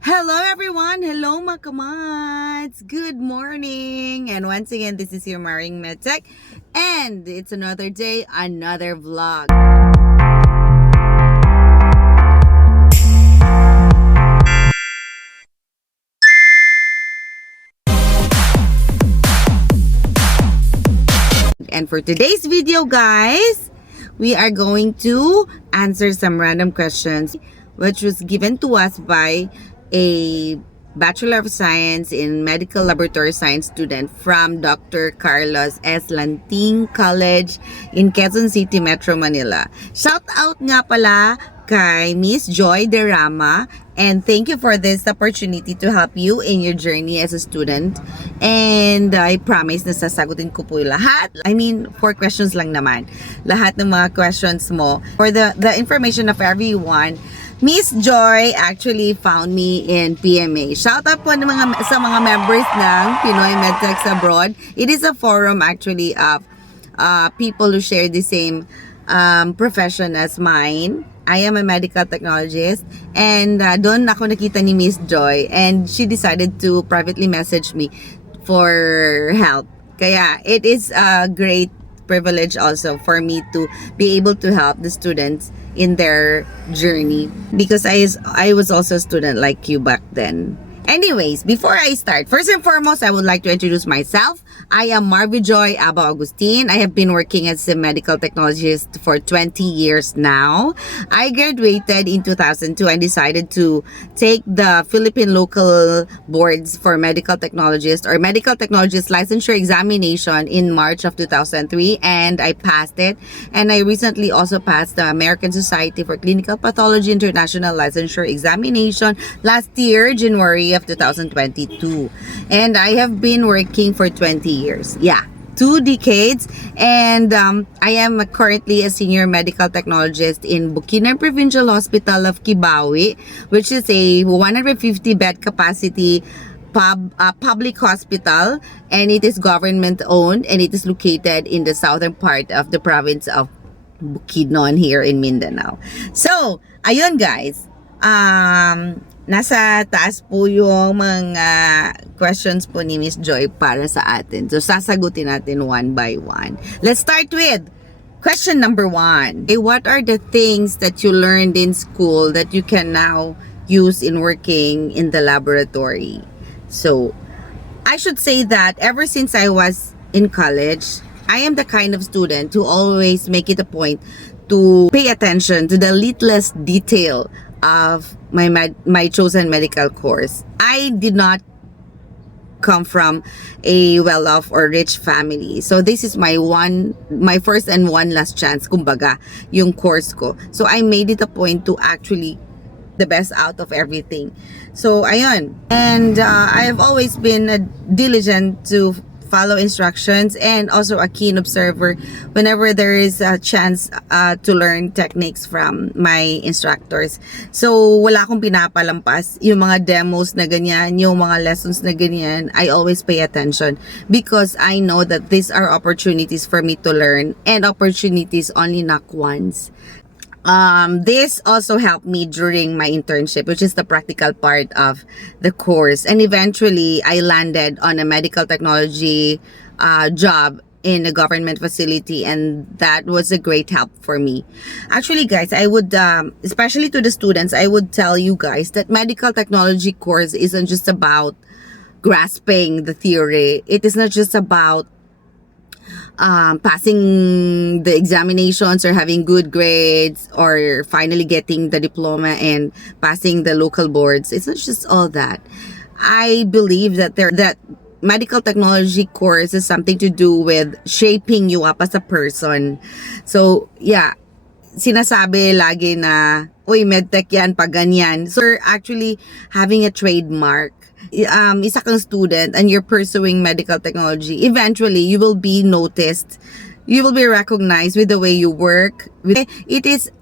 Hello everyone! Hello mga kamads! Good morning! And once again, this is your Maring Medtech. And it's another day, another vlog. And for today's video, guys, we are going to answer some random questions which was given to us by a Bachelor of Science in Medical Laboratory Science student from Dr.Carlos S.Lanting College in Quezon City, Metro Manila. Shout out nga pala kay Miss Joy De Rama, and thank you for this opportunity to help you in your journey as a student. And I promise na sasagutin ko po lahat. 4 questions lang naman. Lahat ng mga questions mo. For the information of everyone, Miss Joy actually found me in PMA. Shout out po sa mga members ng Pinoy Medtech Abroad. It is a forum actually of people who share the same profession as mine. I am a medical technologist, and doon ako nakita ni Miss Joy, and she decided to privately message me for help. Kaya it is a great privilege also for me to be able to help the students in their journey, because I was also a student like you back then. Anyways, before I start, first and foremost, I would like to introduce myself. I am Marvi Joy Aba Augustine. I have been working as a medical technologist for 20 years now. I graduated in 2002 and decided to take the Philippine local boards for medical technologist or medical technologist licensure examination in March of 2003, and I passed it. And I recently also passed the American Society for Clinical Pathology International Licensure examination last year, January of 2022. And I have been working for 20 years. Yeah, 2 decades. And I am currently a senior medical technologist in Bukidnon Provincial Hospital of Kibawi, which is a 150 bed capacity public hospital, and it is government owned, and it is located in the southern part of the province of Bukidnon here in Mindanao. So, ayun guys. Nasa taas po yung mga questions po ni Miss Joy para sa atin. So, sasagutin natin one by one. Let's start with question number 1. Okay, what are the things that you learned in school that you can now use in working in the laboratory? So, I should say that ever since I was in college, I am the kind of student who always make it a point to pay attention to the littlest detail of my chosen medical course. I did not come from a well-off or rich family. So this is my first and one last chance, kumbaga, yung course ko. So I made it a point to actually the best out of everything. So ayun. And I have always been diligent to follow instructions, and also a keen observer whenever there is a chance to learn techniques from my instructors. So wala akong pinapalampas. Yung mga demos na ganyan, yung mga lessons na ganyan, I always pay attention, because I know that these are opportunities for me to learn, and opportunities only knock once. This also helped me during my internship, which is the practical part of the course. And eventually, I landed on a medical technology job in a government facility, and that was a great help for me. Actually, guys, I would, especially to the students, I would tell you guys that medical technology course isn't just about grasping the theory. It is not just about passing the examinations or having good grades or finally getting the diploma and passing the local boards. It's not just all that. I believe that medical technology course is something to do with shaping you up as a person. So, yeah, sinasabi lagi na, uy, medtech yan, pag ganyan. So, you're actually having a trademark. Isa kang student and you're pursuing medical technology, eventually you will be noticed, you will be recognized with the way you work. It is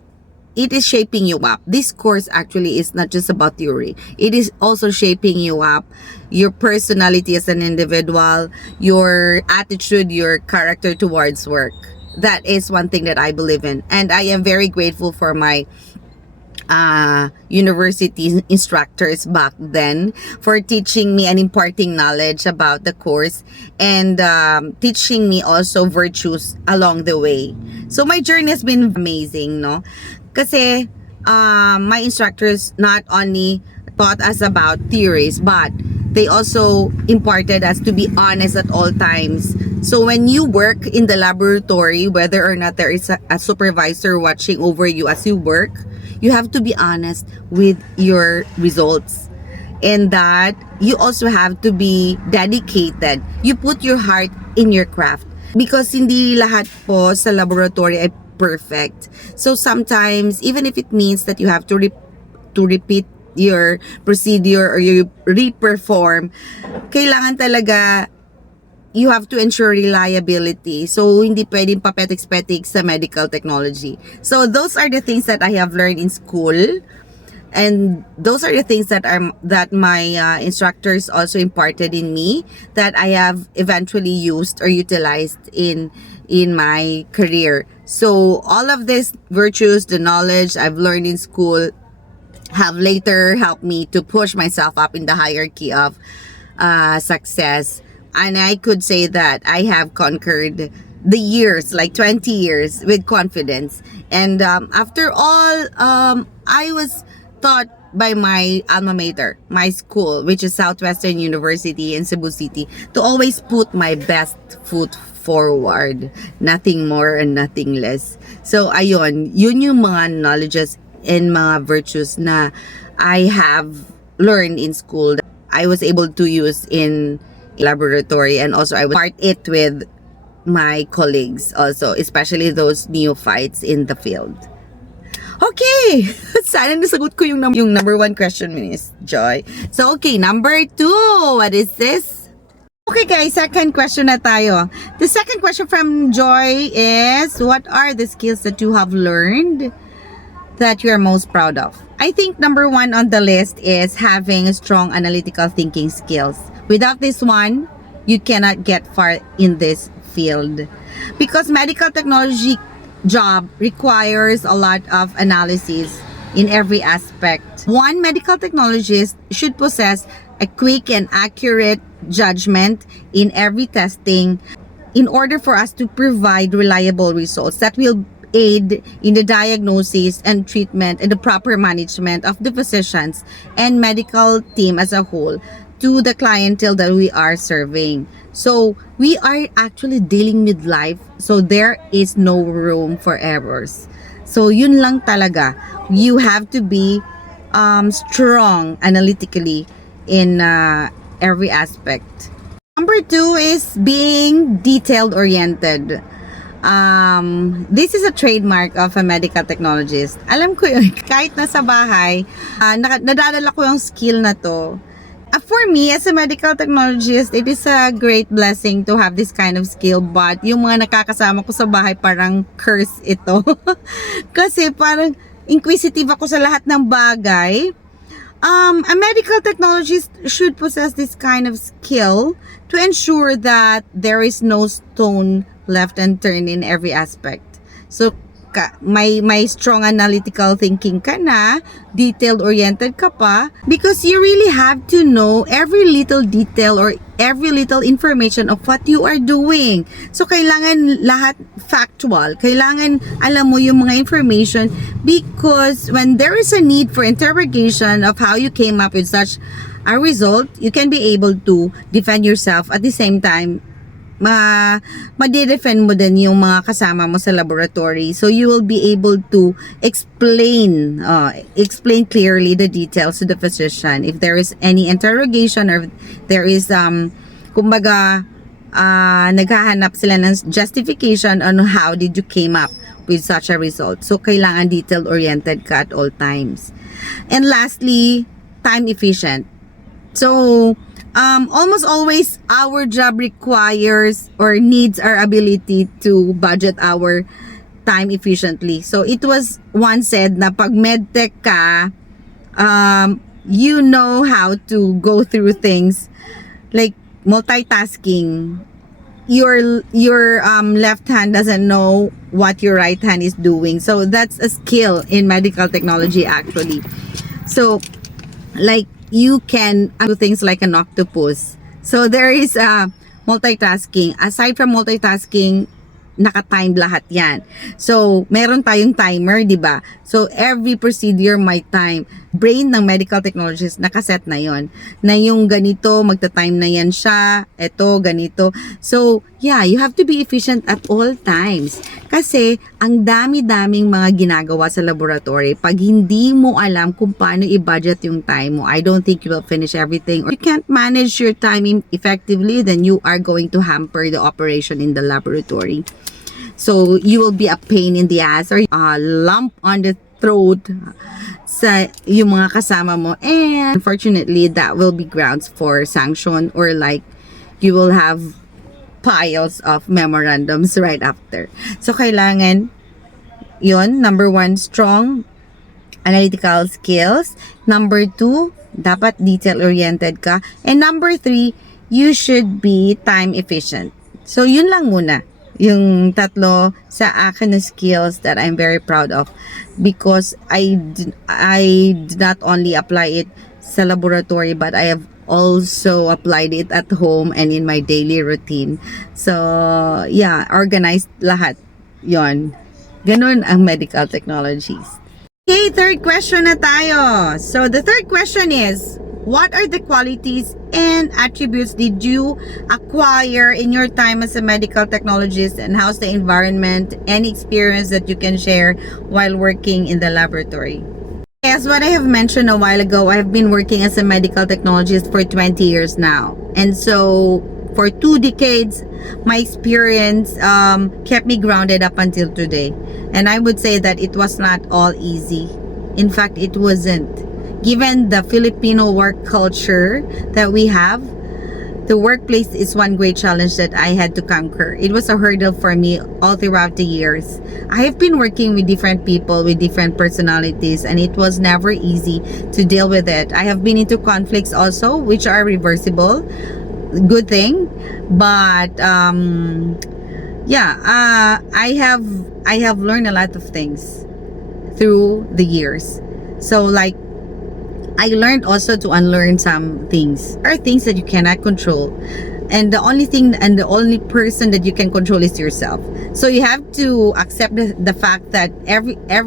shaping you up. This course actually is not just about theory. It is also shaping you up, your personality as an individual, your attitude, your character towards work. That is one thing that I believe in, and I am very grateful for my university instructors back then for teaching me and imparting knowledge about the course, and teaching me also virtues along the way. So my journey has been amazing, no? Kasi my instructors not only taught us about theories, but they also imparted us to be honest at all times. So when you work in the laboratory, whether or not there is a supervisor watching over you as you work, you have to be honest with your results. And that you also have to be dedicated. You put your heart in your craft. Because hindi lahat po sa laboratory ay perfect. So sometimes, even if it means that you have to repeat your procedure or you re-perform, kailangan talaga you have to ensure reliability. So hindi pwedeng papetik-petik sa medical technology. So those are the things that I have learned in school, and those are the things that my instructors also imparted in me, that I have eventually used or utilized in my career. So all of these virtues, the knowledge I've learned in school, have later helped me to push myself up in the hierarchy of success. And I could say that I have conquered the years, like 20 years, with confidence. And after all, I was taught by my alma mater, my school, which is Southwestern University in Cebu City, to always put my best foot forward. Nothing more and nothing less. So ayun, yun yung mga knowledges and mga virtues na I have learned in school that I was able to use in laboratory, and also I would part it with my colleagues also, especially those neophytes in the field. Okay, sana nasagot ko yung number one question, Miss Joy. So okay, number 2, what is this? Okay guys, second question na tayo. The second question from Joy is, what are the skills that you have learned that you are most proud of? I think number 1 on the list is having strong analytical thinking skills. Without this one, you cannot get far in this field, because medical technology job requires a lot of analysis in every aspect. One medical technologist should possess a quick and accurate judgment in every testing in order for us to provide reliable results that will aid in the diagnosis and treatment and the proper management of the physicians and medical team as a whole to the clientele that we are serving. So we are actually dealing with life, so there is no room for errors. So yun lang talaga, you have to be strong analytically in every aspect. Number 2 is being detailed oriented. This is a trademark of a medical technologist. Alam ko yun, kahit nasa bahay, nadadala ko yung skill na to. For me, as a medical technologist, it is a great blessing to have this kind of skill, but yung mga nakakasama ko sa bahay, parang curse ito. Kasi parang inquisitive ako sa lahat ng bagay. A medical technologist should possess this kind of skill to ensure that there is no stone left unturned in every aspect. So, may strong analytical thinking ka na, detailed oriented ka pa, because you really have to know every little detail or every little information of what you are doing. So kailangan lahat factual, kailangan alam mo yung mga information, because when there is a need for interrogation of how you came up with such a result, you can be able to defend yourself. At the same time, ma-defend mo din yung mga kasama mo sa laboratory, so you will be able to explain clearly the details to the physician if there is any interrogation, or there is kumbaga naghahanap sila ng justification on how did you came up with such a result. So kailangan detailed oriented ka at all times. And lastly, time efficient. So almost always our job requires or needs our ability to budget our time efficiently. So it was once said na pag medtech ka, you know how to go through things like multitasking. your left hand doesn't know what your right hand is doing. So that's a skill in medical technology actually. So like you can do things like an octopus. So there is multitasking. Aside from multitasking, naka-time lahat yan. So, meron tayong timer, di ba? So, every procedure may time. Brain ng medical technologists, nakaset na yon. Na yung ganito, magta-time na yan siya. Ito, ganito. So, yeah, you have to be efficient at all times. Kasi, ang dami-daming mga ginagawa sa laboratory. Pag hindi mo alam kung paano i-budget yung time mo, I don't think you will finish everything. Or you can't manage your time effectively, then you are going to hamper the operation in the laboratory. So, you will be a pain in the ass or a lump on the throat sa yung mga kasama mo. And unfortunately, that will be grounds for sanction or like you will have piles of memorandums right after. So, kailangan yun, number 1, strong analytical skills. Number 2, dapat detail-oriented ka. And number 3, you should be time efficient. So, yun lang muna. Yung tatlo sa akin na skills that I'm very proud of because I did not only apply it sa laboratory but I have also applied it at home and in my daily routine. So, yeah, organized lahat. Yon. Ganun ang medical technologies. Okay, third question na tayo. So, the third question is, what are the qualities and attributes did you acquire in your time as a medical technologist, and how's the environment and experience that you can share while working in the laboratory? As what I have mentioned a while ago, I have been working as a medical technologist for 20 years now. And so for 2 decades, my experience kept me grounded up until today. And I would say that it was not all easy. In fact, it wasn't. Given the Filipino work culture that we have, the workplace is one great challenge that I had to conquer. It was a hurdle for me all throughout the years. I have been working with different people with different personalities, and it was never easy to deal with it. I have been into conflicts also, which are reversible. Good thing. But I have learned a lot of things through the years. So like I learned also to unlearn some things. There are things that you cannot control. And the only thing and the only person that you can control is yourself. So you have to accept the fact that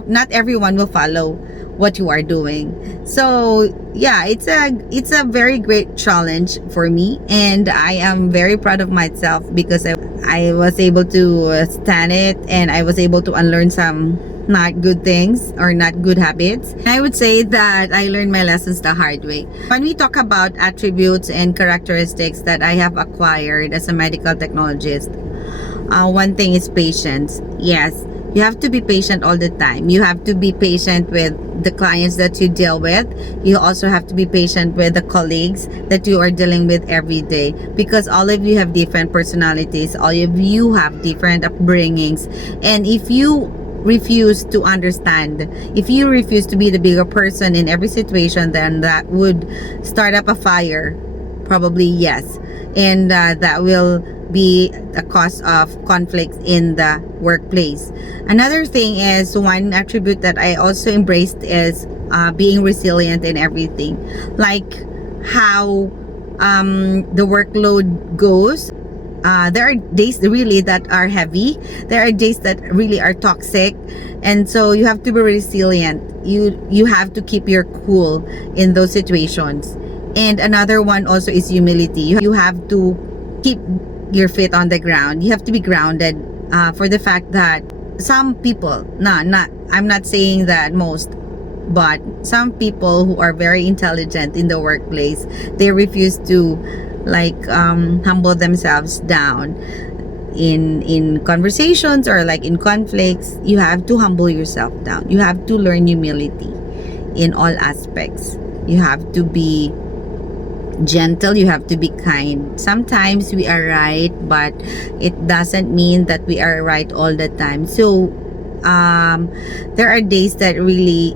not everyone will follow what you are doing. So yeah, it's a very great challenge for me, and I am very proud of myself because I was able to stand it, and I was able to unlearn some not good things or not good habits. I would say that I learned my lessons the hard way. When we talk about attributes and characteristics that I have acquired as a medical technologist, one thing is patience. Yes, you have to be patient all the time. You have to be patient with the clients that you deal with. You also have to be patient with the colleagues that you are dealing with every day, because all of you have different personalities, all of you have different upbringings, and if you refuse to understand, if you refuse to be the bigger person in every situation, then that would start up a fire, probably. Yes, and that will be a cause of conflict in the workplace. Another thing is, one attribute that I also embraced is being resilient in everything, like how the workload goes. There are days really that are heavy. There are days that really are toxic, and so you have to be resilient. You have to keep your cool in those situations. And another one also is humility. You have to keep your feet on the ground. You have to be grounded for the fact that some people, I'm not saying that most, but some people who are very intelligent in the workplace, they refuse to humble themselves down in conversations or like in conflicts. You have to humble yourself down. You have to learn humility in all aspects. You have to be gentle, you have to be kind. Sometimes we are right, but it doesn't mean that we are right all the time. So there are days that really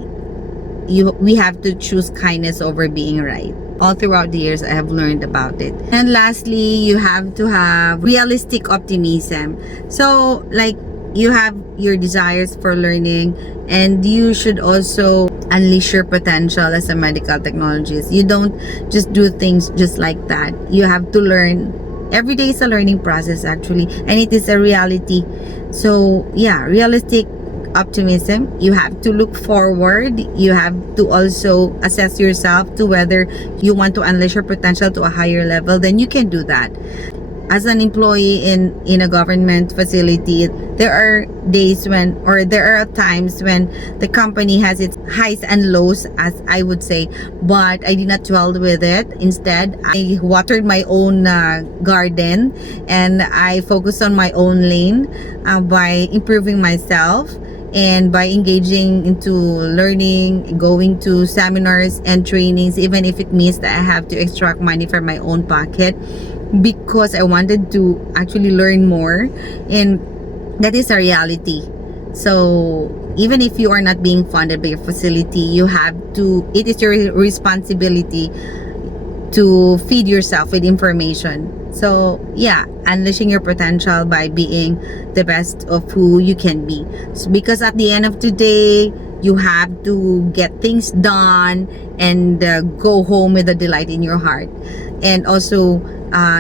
we have to choose kindness over being right. All throughout the years, I have learned about it. And lastly, you have to have realistic optimism. So, like, you have your desires for learning, and you should also unleash your potential as a medical technologist. You don't just do things just like that. You have to learn. Every day is a learning process, actually, and it is a reality. So, yeah, realistic optimism. You have to look forward. You have to also assess yourself to whether you want to unleash your potential to a higher level. Then you can do that. As an employee in a government facility, there are days when, or there are times when the company has its highs and lows, as I would say, but I did not dwell with it. Instead, I watered my own garden, and I focused on my own lane by improving myself, and by engaging into learning, going to seminars and trainings, even if it means that I have to extract money from my own pocket, because I wanted to actually learn more, and that is a reality. So even if you are not being funded by your facility, you have to, it is your responsibility to feed yourself with information. So yeah, unleashing your potential by being the best of who you can be. So, because at the end of the day, you have to get things done and go home with a delight in your heart, and also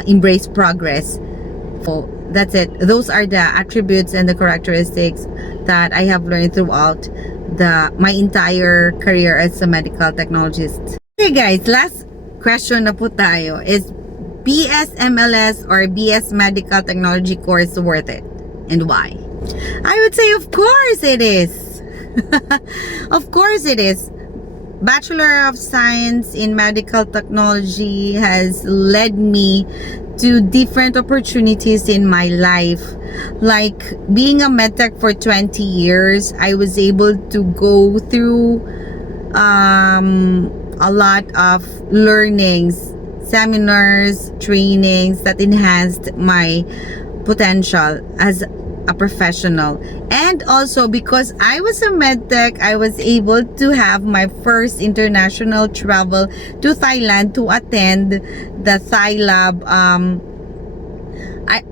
embrace progress. So that's it. Those are the attributes and the characteristics that I have learned throughout my entire career as a medical technologist. Okay guys, last question na po tayo. Is BS MLS or BS Medical Technology course worth it? And why? I would say of course it is. Of course it is. Bachelor of Science in Medical Technology has led me to different opportunities in my life. Like being a medtech for 20 years, I was able to go through a lot of learnings, seminars, trainings that enhanced my potential as a professional. And also because I was a medtech, I was able to have my first international travel to Thailand to attend the Thai lab.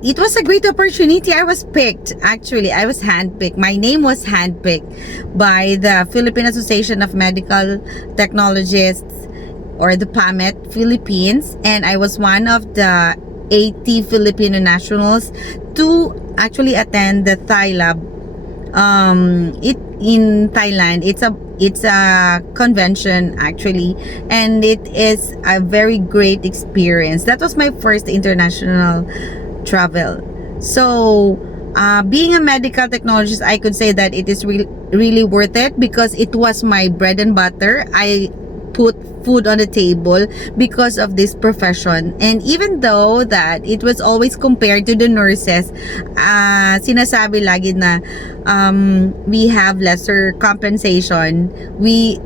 It was a great opportunity. I was picked. Actually, I was handpicked. My name was handpicked by the Philippine Association of Medical Technologists, or the PAMET Philippines, and I was one of the 80 Filipino nationals to actually attend the Thai lab. In Thailand, it's a convention actually, and it is a very great experience. That was my first international travel. So being a medical technologist, I could say that it is really worth it, because it was my bread and butter. I put food on the table because of this profession. And even though that it was always compared to the nurses, sinasabi lagi na we have lesser compensation, we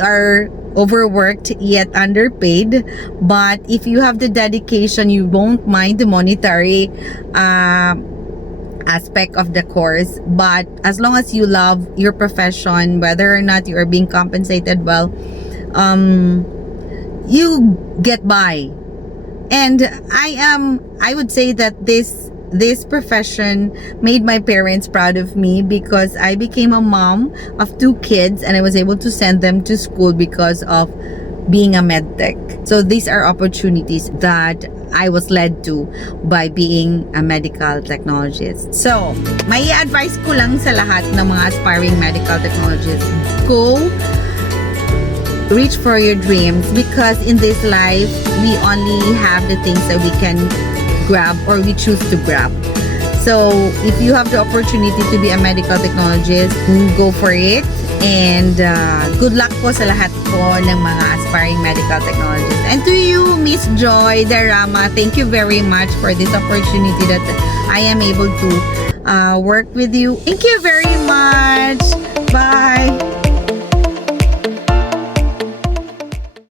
are overworked yet underpaid. But if you have the dedication, you won't mind the monetary aspect of the course. But as long as you love your profession, whether or not you are being compensated well, you get by. And I would say that this profession made my parents proud of me, because I became a mom of 2 kids and I was able to send them to school because of being a medtech. So these are opportunities that I was led to by being a medical technologist. So may advice ko lang sa lahat ng mga aspiring medical technologists: go reach for your dreams, because in this life we only have the things that we can grab or we choose to grab. So if you have the opportunity to be a medical technologist, go for it. And good luck po sa lahat po ng mga aspiring medical technologists. And to you, Miss Joy De Rama, thank you very much for this opportunity that I am able to work with you. Thank you very much. Bye.